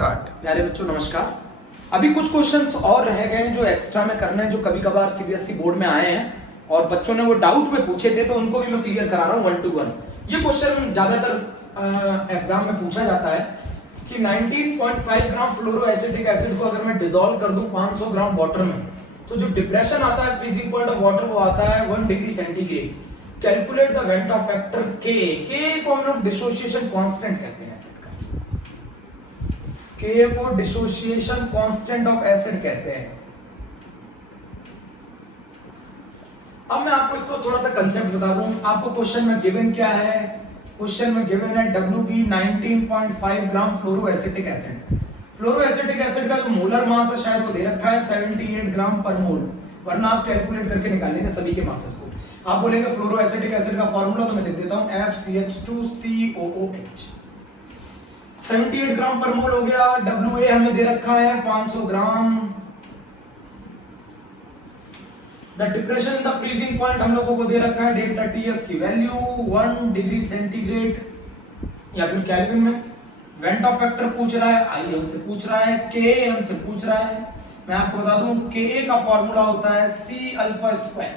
Start. प्यारे बच्चों नमस्कार। अभी कुछ क्वेश्चंस और रह गए हैं जो एक्स्ट्रा में करने हैं, जो कभी कभार सीबीएसई बोर्ड में आए हैं और बच्चों ने वो डाउट में पूछे थे, तो उनको भी मैं क्लियर करा रहा हूँ 1 to 1। ये क्वेश्चन ज्यादातर एग्जाम में पूछा जाता है कि 19.5 ग्राम फ्लोरोएसिटिक एसिड को अगर मैं डिसॉल्व कर दूं 500 ग्राम वाटर में, तो जो डिप्रेशन आता है फ्रीजिंग पॉइंट ऑफ वाटर वो आता है 1 degree centigrade. Calculate the went factor के को हम लोग डिसोसिएशन कांस्टेंट कहते हैं एसिड का। के को डिसोसिएशन कांस्टेंट ऑफ एसिड कहते हैं। अब मैं आपको इसको थोड़ा सा कंसेप्ट बता दूं। आपको क्वेश्चन में गिवन क्या है? क्वेश्चन में गिवन है WB 19.5 ग्राम फ्लोरोएसिटिक एसिड। फ्लोरोएसिटिक एसिड का जो मोलर मास है शायद वो दे रखा है 78 ग्राम पर मोल, वरना आप कैलकुलेट करके निकालेंगे सभी के मासेस को। आप बोलेंगे फ्लोरोएसिटिक एसिड का फार्मूला, तो मैं लिख देता हूं FCH2COOH। 78 ग्राम पर मोल हो गया। WA हमें दे रखा है 500 gram. The depression in the freezing point हम लोगों को दे रखा है डेल्टा TF की वैल्यू 1 डिग्री सेंटीग्रेड या फिर केल्विन में। वेंट ऑफ फैक्टर पूछ रहा है, आई हमसे पूछ रहा है, के हमसे पूछ रहा है। मैं आपको बता दूं के का फॉर्मूला होता है C अल्फा स्क्वायर।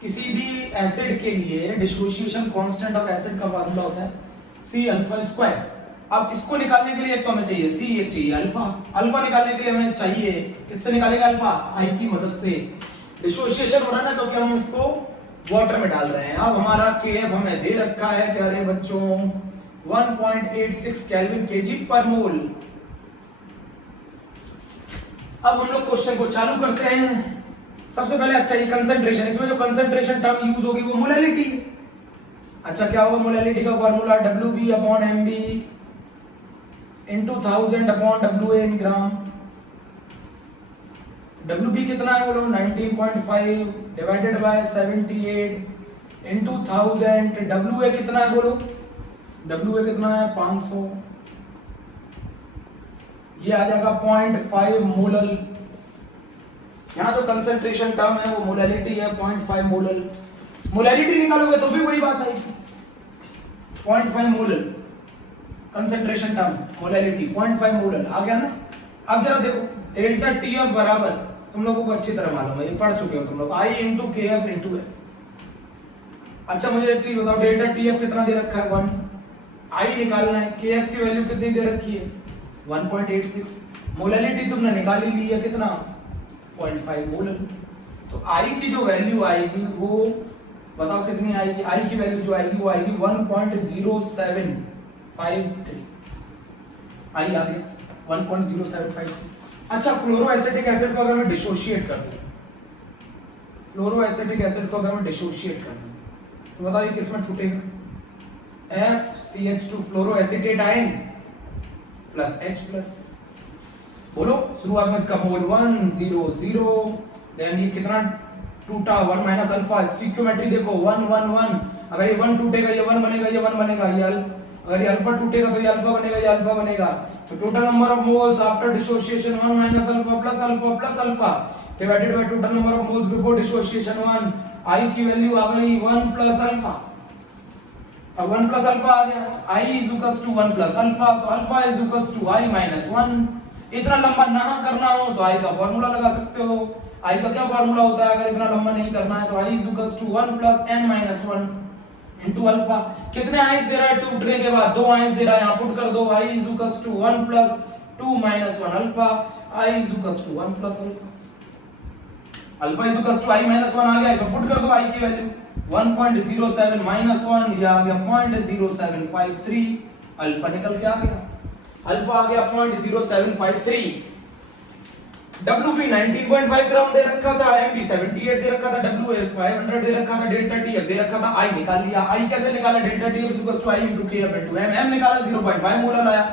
किसी भी एसिड के लिए डिसोसिएशन कांस्टेंट ऑफ एसिड का फॉर्मूला होता है C अल्फा स्क्वायर। अब इसको निकालने के लिए एक तो हमें चाहिए C, एक चाहिए अल्फा। अल्फा निकालने के लिए हमें चाहिए, किससे निकालेंगे अल्फा? आई की मदद से। डिसोसिएशन हो रहा है ना, क्योंकि हम इसको वाटर में डाल रहे हैं। अब हमारा KF हमें दे रखा है प्यारे बच्चों 1.86 केल्विन केजी पर मोल। अब हम लोग क्वेश्चन को चालू करते हैं। सबसे पहले अच्छा ये कंसंट्रेशन, इसमें जो कंसंट्रेशन टर्म यूज होगी वो मोलैलिटी। अच्छा क्या होगा मोलैलिटी का formula? WB upon MB into 1000 upon WA इन ग्राम। WB कितना है बोलो? 19.5 डिवाइडेड बाय 78 इनटू 1000। WA कितना है बोलो? WA कितना है? 500। ये आ जाएगा 0.5 मोलल। यहां जो कंसंट्रेशन टर्म है वो मोलैलिटी है 0.5 मोलल। मोलैलिटी निकालोगे तो भी वही बात आएगी 0.5 molal. Concentration term molality 0.5 molal आ गया ना। अब जरा देखो डेल्टा TF बराबर, तुम लोगों को अच्छी तरह मालूम है, ये पढ़ चुके हो तुम लोग, I into KF into F। अच्छा मुझे एक चीज बताओ, डेल्टा TF कितना दे रखा है? 1। I निकालना है, KF की वैल्यू कितनी दे रखी है? 1.86। मोलैलिटी तुमने निकाल ही ली है, कितना? 0.5 मोलल। तो I की जो वैल्यू आएगी वो बताओ कितनी आएगी? I की वैल्यू जो आएगी वो आएगी 1.0753। I आ गया 1.0753। अच्छा फ्लोरोएसिटिक एसिड को अगर मैं डिसोशिएट कर दूं, फ्लोरोएसिटिक एसिड को अगर मैं डिसोशिएट कर दूं तो बताइए किसमें टूटेगा? FCH2 fluoroacetate ion plus H plus. बोलो शुरुआत में इसका मोल 1 0 0, देन ये कितना टूटा? 1 माइनस अल्फा। स्टिक्योमेट्री देखो 1 1 1। अगर ये 1 टूटेगा ये 1 बनेगा, ये 1 बनेगा, ये अगर ये अल्फा टूटेगा तो ये अल्फा बनेगा, ये अल्फा बनेगा। तो total number of moles after dissociation 1 minus alpha plus alpha divided by total number of moles before dissociation 1। आई की वैल्यू आ गई 1 प्लस अल्फा। अब 1 प्लस अल्फा आ गया, I is equals to 1 plus alpha, तो alpha is equals to I minus 1। इतना लंबा ना करना हो तो I का फार्मूला लगा सकते हो। I का क्या फार्मूला होता है अगर इतना लंबा नहीं करना है? तो I is equals to 1 plus n minus 1 into alpha. कितने आइंस दे रहा है टूटने के बाद? 2 आइंस दे रहा है, यहां पुट कर दो। I is equals to 1 plus 2 minus 1 alpha. I is equals to 1 plus alpha. Alpha is equals to I minus 1 आ गया, इसको पुट कर दो I की वैल्यू 1.07 माइनस 1, ये आ गया 0.0753। अल्फा निकल के आ गया, अल्फा आ गया 0.0753। WB 19.5 ग्राम दे रखा था, MB 78 दे रखा था, WA 500 दे रखा था, डेल्टा TF दे रखा था। I निकाल लिया। I कैसे निकाला? Delta TF is equal to I into KF into M। M निकाला 0.5 मोलर आया।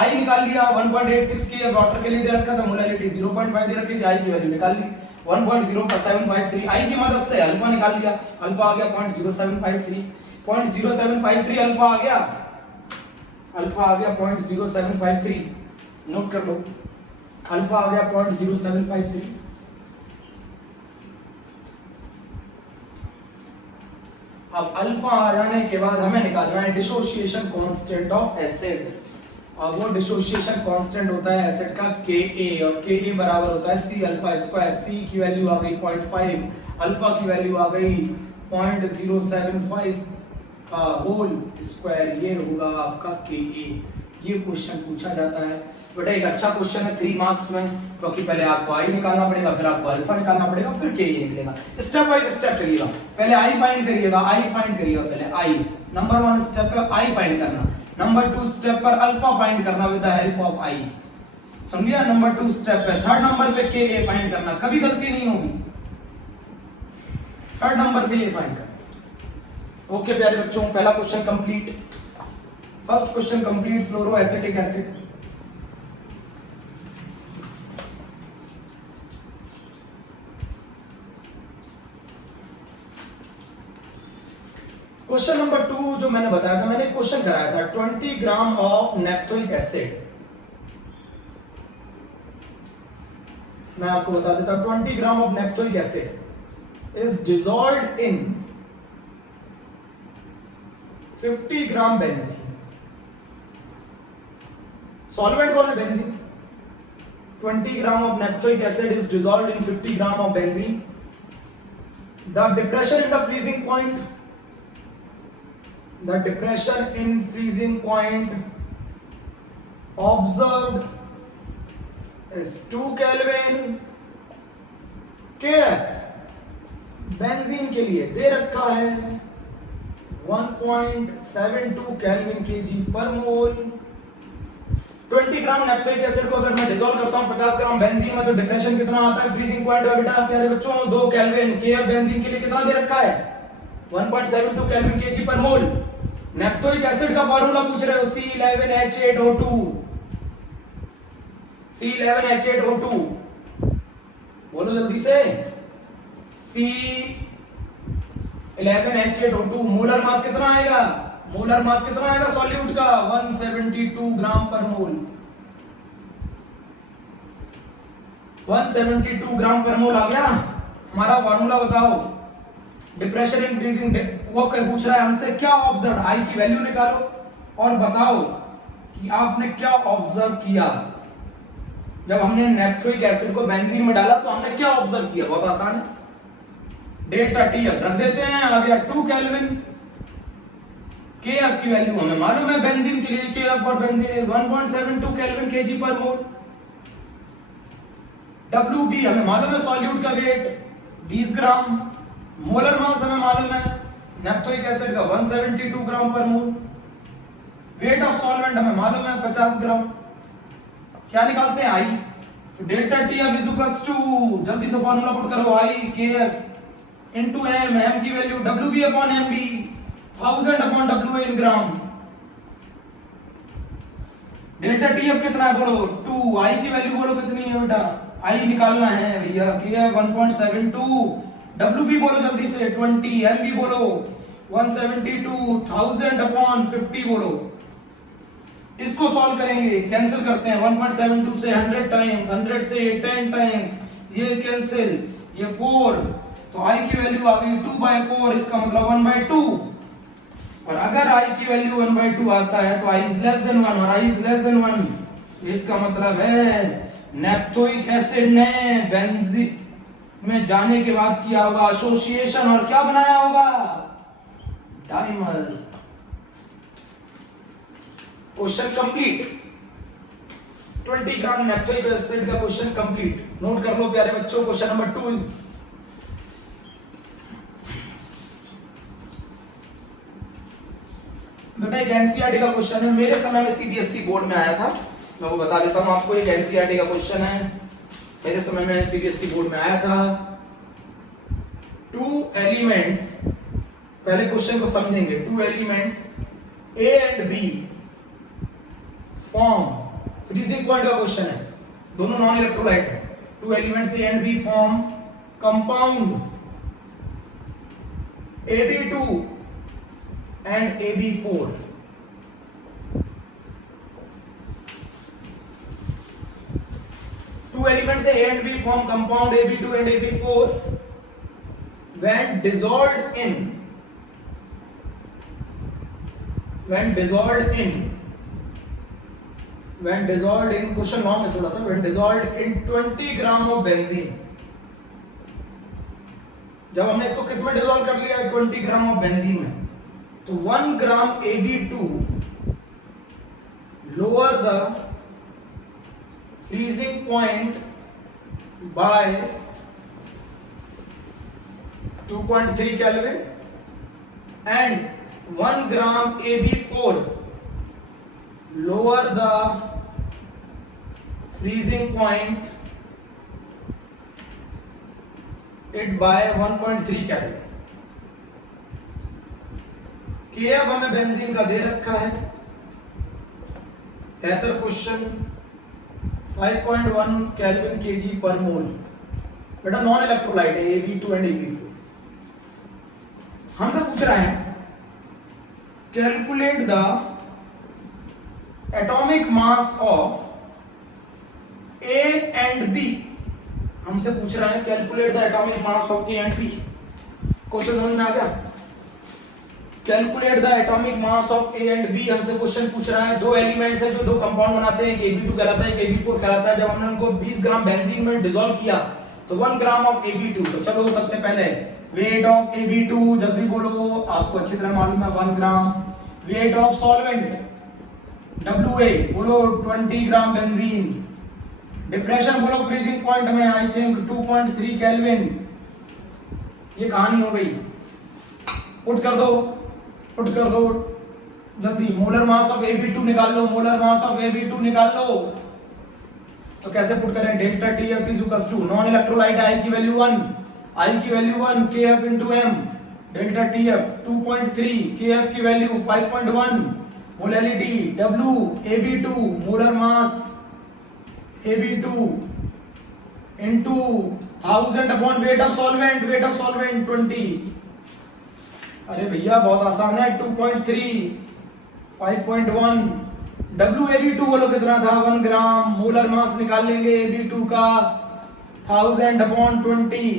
I निकाल लिया 1.86 के वाटर के लिए दे रखा था, मोलैलिटी 0.5 दे रखी थी, I की वैल्यू निकाल ली 1.0753। I की मदद से अल्फा निकाल लिया, अल्फा आ गया 0.0753। 0.0753 अल्फा आ गया, अल्फा आ गया 0.0753। नोट कर लो, अल्फा आ गया 0.0753। अब अल्फा आ जाने के बाद हमें निकालना है डिसोसिएशन कांस्टेंट ऑफ एसिड। और वो डिसोसिएशन कांस्टेंट होता है एसिड का Ka, और Ka बराबर होता है C अल्फा स्क्वायर। C की वैल्यू आ गई 0.5, अल्फा की वैल्यू आ गई 0.075 होल स्क्वायर, ये होगा आपका Ka। ये क्वेश्चन पूछा जाता है बेटा, एक अच्छा क्वेश्चन है 3 मार्क्स में, क्योंकि पहले आपको I निकालना पड़ेगा, फिर आपको अल्फा निकालना पड़ेगा, फिर Ka निकलेगा। स्टेप बाय स्टेप चलिएगा, पहले I फाइंड करिएगा, पहले I नंबर 1 स्टेप पे I फाइंड करना, नंबर 2 स्टेप पर अल्फा फाइंड करना with the help of I, समझिए। नंबर 2 स्टेप पे, थर्ड नंबर पे Ka फाइंड करना, कभी गलती नहीं होगी, थर्ड नंबर पे ये फाइंड करना। ओके प्यारे बच्चों, पहला question complete, first question complete. Fluoro acetic acid, question number 2 जो मैंने बताया था, मैंने क्वेश्चन कराया था 20 ग्राम ऑफ नेप्थोइक एसिड। मैं आपको बता देता हूं, 20 gram of naphthoic acid is dissolved in 50 gram benzene. Solvent कौन है? Benzene. 20 gram of naphthoic acid is dissolved in 50 gram of benzene. The depression in the freezing point, the depression in freezing point observed is 2 Kelvin। Kf benzene के लिए दे रखा है 1.72 kelvin kg पर मोल। 20 ग्राम नेप्थोइक acid को अगर मैं डिसॉल्व करता हूं 50 ग्राम बेंजीन में, तो डिप्रेशन कितना आता है फ्रीजिंग पॉइंट में बेटा प्यारे बच्चों? 2 केल्विन। Kf बेंजीन के लिए कितना दे रखा है? 1.72 केल्विन kg पर मोल। नेप्थोइक एसिड का फार्मूला पूछ रहे हो, C11H8O2, C11H8O2, बोलो जल्दी से, C11H8O2। मोलर मास कितना आएगा? मोलर मास कितना आएगा सॉल्यूट का? 172 ग्राम पर मोल। 172 ग्राम पर मोल आ गया। हमारा फार्मूला बताओ, डिप्रेशन इन फ्रीजिंग। वो पूछ रहा है हमसे क्या ऑब्जर्व, आई की वैल्यू निकालो और बताओ कि आपने क्या ऑब्जर्व किया जब हमने नेप्थोइक एसिड को बेंजीन में डाला, तो हमने क्या ऑब्जर्व किया? बहुत आसान है, डेल्टा टीएफ रख देते हैं, आ गया 2 केल्विन। केएफ की वैल्यू हमें मालूम है बेंजीन के लिए, KF for benzene is 1.72 kelvin kg पर मोल। डब्ल्यूबी हमें मालूम है सॉल्यूट का वेट 20 ग्राम। मोलर मास हमें मालूम है नेप्थोइक एसिड का 172 ग्राम पर मोल। वेट ऑफ सॉल्वेंट हमें मालूम है 50 ग्राम। क्या निकालते हैं? आई। तो delta TF is equals to, जल्दी से फार्मूला पुट करो, i KF into M, M की value WB upon MB, 1000 upon WA in gram. Delta TF कितना है बोलो? 2। आई की वैल्यू बोलो कितनी है बेटा? आई निकालना है भैया, केएफ 1.72, डब्ल्यूबी बोलो जल्दी से 20, एमबी बोलो 172, 1000 अपॉन 50 बोलो। इसको सॉल्व करेंगे, कैंसिल करते हैं, 1.72 से 100 टाइम्स, 100 से 10 टाइम्स, ये कैंसिल, ये 4, तो आई की वैल्यू आ गई 2/4, इसका मतलब 1/2। और अगर आई की वैल्यू 1/2 आता है तो आई इज लेस देन 1, और आई इज लेस देन 1, तो इसका मतलब है नेप्थोइक एसिड ने बेंजीन में जाने के बाद किया होगा एसोसिएशन, और क्या बनाया होगा? डाइमर। Question complete. 20 ग्राम नेप्थोइक एसिड का क्वेश्चन कंप्लीट। नोट कर लो प्यारे बच्चों, क्वेश्चन नंबर 2 इज, बेटा एक एनसीईआरटी का क्वेश्चन है, मेरे समय में सीबीएसई बोर्ड में आया था, मैं वो बता देता हूं आपको। एक एनसीईआरटी का क्वेश्चन है, मेरे समय में सीबीएसई बोर्ड में आया था। 2 एलिमेंट्स, पहले क्वेश्चन को समझेंगे। 2 elements A and B form, freezing point का क्वेश्चन है, दोनों नॉन इलेक्ट्रोलाइट है। 2 elements A and B form compound AB2 and AB4। Two elements A and B form compound AB2 and AB4 when dissolved in when dissolved in, question long है थोड़ा सा, when dissolved in 20 gram of benzene, जब हमने इसको किस में dissolve कर लिया है 20 ग्राम ऑफ बेंजीन में, तो 1 ग्राम Ab2 lower the freezing point by 2.3 kelvin and 1 gram Ab4 lower the freezing point it by 1.3 kelvin. Kf हमें बेंजीन का दे रखा है, बेहतर क्वेश्चन 5.1 केल्विन kg पर मोल, बेटा नॉन इलेक्ट्रोलाइट है Ab2 एंड Ab4। हमसे पूछ रहा है calculate the atomic mass of A and B, हमसे पूछ रहा है calculate the atomic mass of A and B। Question समझ में आ गया? Calculate the atomic mass of A and B, हमसे क्वेश्चन पूछ रहा है। दो एलिमेंट्स हैं जो दो कंपाउंड बनाते हैं, एक Ab2 कहलाता है, एक Ab4 कहलाता है। जब हमने उनको 20 ग्राम बेंजीन में डिसॉल्व किया तो 1 ग्राम ऑफ Ab2, तो चलो सबसे पहले वेट ऑफ Ab2 जल्दी बोलो, आपको अच्छी तरह मालूम है 1 ग्राम। वेट ऑफ सॉल्वेंट WA बोलो 20 ग्राम बेंजीन। डिप्रेशन बोलो फ्रीजिंग पॉइंट में आई थिंक 2.3 केल्विन। ये कहानी हो गई, पुट कर दो जल्दी। मोलर मास ऑफ Ab2 निकाल लो, मोलर मास ऑफ Ab2 निकाल लो। तो कैसे पुट करें? Delta TF is equals to non electrolyte I की value 1, Kf into m, delta TF 2.3, Kf की value 5.1, molality W Ab2, molar mass Ab2 into 1000 upon weight of solvent 20। अरे भैया बहुत आसान है, 2.3 5.1 Ab2 बोलो कितना था 1 ग्राम। मोलर मास निकाल लेंगे Ab2 का 1000 upon 20।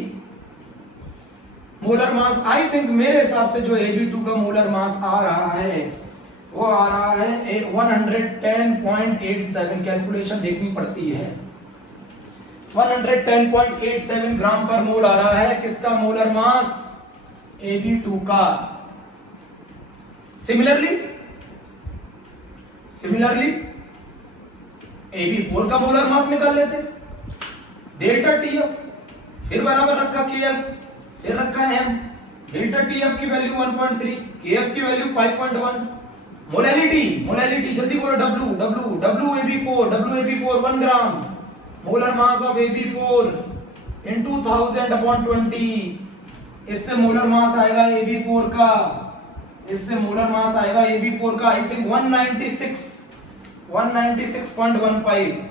Molar mass I think मेरे हिसाब से जो Ab2 का मोलर मास आ रहा है वो आ रहा है 110.87। कैलकुलेशन देखनी पड़ती है। 110.87 ग्राम पर मोल आ रहा है किसका? मोलर मास Ab2 का। सिमिलरली Ab4 का मोलर मास निकाल लेते, डेल्टा TF फिर बराबर रखा Kf फिर रखा m, डेल्टा TF की वैल्यू 1.3, Kf की वैल्यू 5.1। मोलैलिटी जल्दी बोलो WAB4 1 gram. Molar mass of Ab4 into 1000 upon 20। इससे मोलर मास आएगा Ab4 का, इससे मोलर मास आएगा Ab4 का आई थिंक 196.15।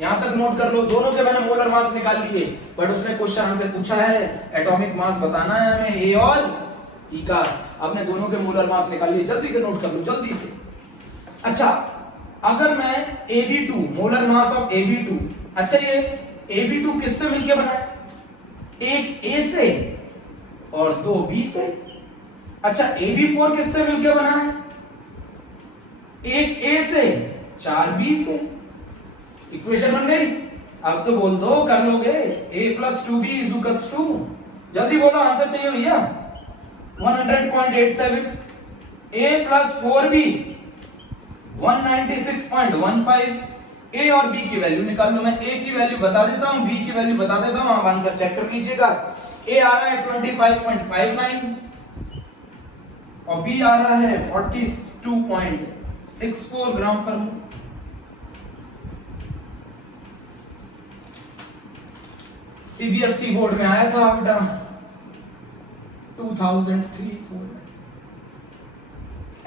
यहां तक नोट कर लो। दोनों से मैंने मोलर मास निकाल लिए, बट उसने क्वेश्चन हमसे पूछा है एटॉमिक मास बताना है हमें A और E का। आपने दोनों के मोलर मास निकाल लिए, जल्दी से नोट कर लो जल्दी से। अच्छा, अगर मैं Ab2 molar mass of Ab2, अच्छा ये Ab2 किससे मिलके बना है? एक A से और 2 B से। अच्छा Ab4 किससे मिलके बना है? एक A से 4 B से। इक्वेशन बन गई। अब तो बोल दो, कर लोगे। A + 2B = 2। जल्दी बोलो, आंसर चाहिए भैया। 100.87। A + 4B 196.15। A और B की वैल्यू निकाल लो। मैं A की वैल्यू बता देता हूं, B की वैल्यू बता देता हूं, आप आंसर चेक कर लीजिएगा। A आ रहा है 25.59 और B आ रहा है 42.64 ग्राम पर मोल। CBSE बोर्ड में आया था बेटा 2003-4 में।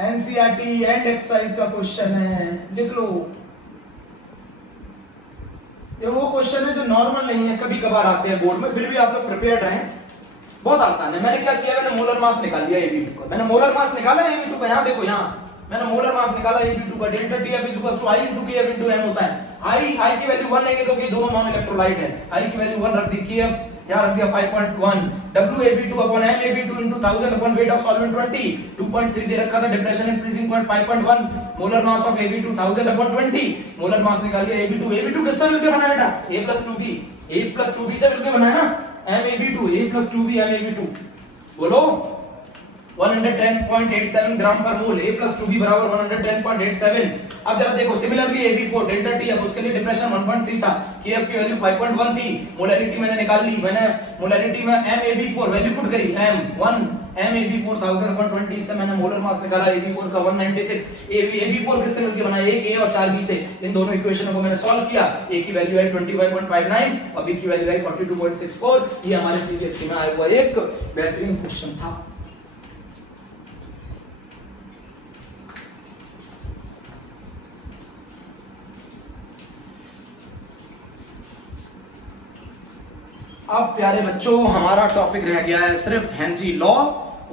NCERT एंड एक्सरसाइज का क्वेश्चन है, लिख लो। ये वो क्वेश्चन है जो नॉर्मल नहीं है, कभी कभार आते हैं बोर्ड में, फिर भी आप लोग प्रिपेयर्ड रहें। बहुत आसान है। मैंने क्या किया, मैंने मोलर मास निकाल लिया Ab2 का। मैंने मोलर मास निकाला Ab2 का, यहाँ देखो, यहाँ मैंने मोलर मास निकाला Ab2 का। Delta TF = I × Kf × m होता है। I की वैल्यू 1 लेंगे क्योंकि दोनों नॉन इलेक्ट्रोलाइट है। I की वैल्यू 1 रख दी, Kf यहाँ रख दिया 5.1 WaB2 upon MaB2 into 1000 upon weight of solvent 20 2.3 दे रखा था depression and freezing point 5.1 molar mass of AB2 1000 upon 20 molar mass निकाल लिया AB2 किससे मिलके बना बेटा A plus 2B से मिलके बना है ना MaB2 A plus 2B MaB2 बोलो 110.87 ग्राम पर मोल A plus 2B बराबर 110.87 अब जरा देखो सिमिलरली AB4 डेल्टा T अब उसके लिए डिप्रेशन 1.3 था Kf की वैल्यू 5.1 थी मोलैरिटी मैंने निकाल ली मैंने मोलैरिटी में MaB4 वैल्यू पुट करी M1 MaB4 1000/20 इससे मैंने मोलर मास निकाला AB4 का 196 AB4 किससे मिलके बना एक A और 4B से इन दोनों इक्वेशनों को मैंने सॉल्व किया A की वैल्यू आई 25.59 और B की वैल्यू आई 42.64 ये हमारे सीबीएसई में आया हुआ एक बेहतरीन क्वेश्चन था। अब प्यारे बच्चों हमारा टॉपिक रह गया है सिर्फ हेनरी लॉ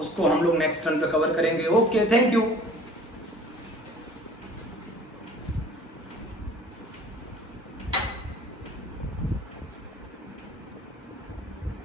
उसको हम लोग नेक्स्ट टर्न पे कवर करेंगे। Okay thank you.